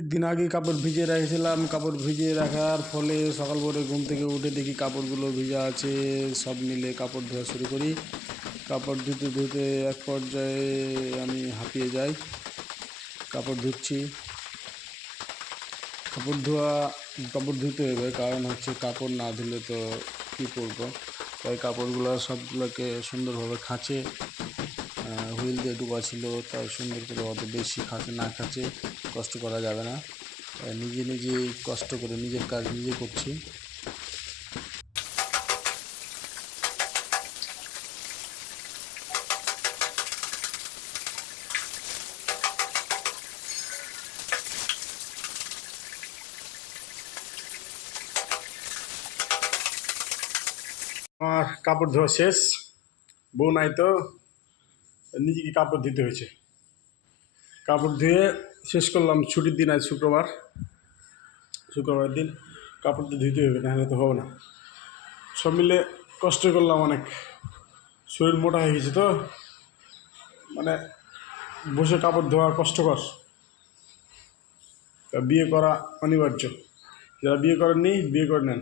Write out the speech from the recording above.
একদিন আগে কাপড় ভিজিয়ে রেখেছিলাম। কাপড় ভিজিয়ে রাখার ফলে সকাল ভোরে ঘুম থেকে উঠে দেখি কাপড়গুলো ভিজা আছে। সব মিলে কাপড় ধোয়া শুরু করি। কাপড় ধুতে ধুতে এক পর্যায়ে আমি হাঁপিয়ে যাই। কাপড় ধুচ্ছি, কাপড় ধুতে হবে, কারণ হচ্ছে কাপড় না ধুলে তো কী করবো। তাই কাপড়গুলো সবগুলোকে সুন্দরভাবে খাঁচে হুইল দিয়ে ডুবা ছিল, তাই সুন্দর করে অত বেশি খাঁচে কষ্ট করা যাবে না। নিজেই কষ্ট করে নিজের কাজ নিজে করছি। আমার কাপড় ধোয়া শেষ। বউ নাই তো, নিজেকে কাপড় ধুতে হয়েছে। কাপড় ধুয়ে শেষ করলাম। ছুটির দিন, আজ শুক্রবার দিন কাপড় তো ধুতে হবে, নাহলে তো হবে না। সব মিলে কষ্ট করলাম অনেক। শরীর মোটা হয়ে গেছে তো, মানে বসে কাপড় ধোয়া কষ্টকর। তা বিয়ে করা অনিবার্য। যারা বিয়ে করেননি, বিয়ে করে নেন।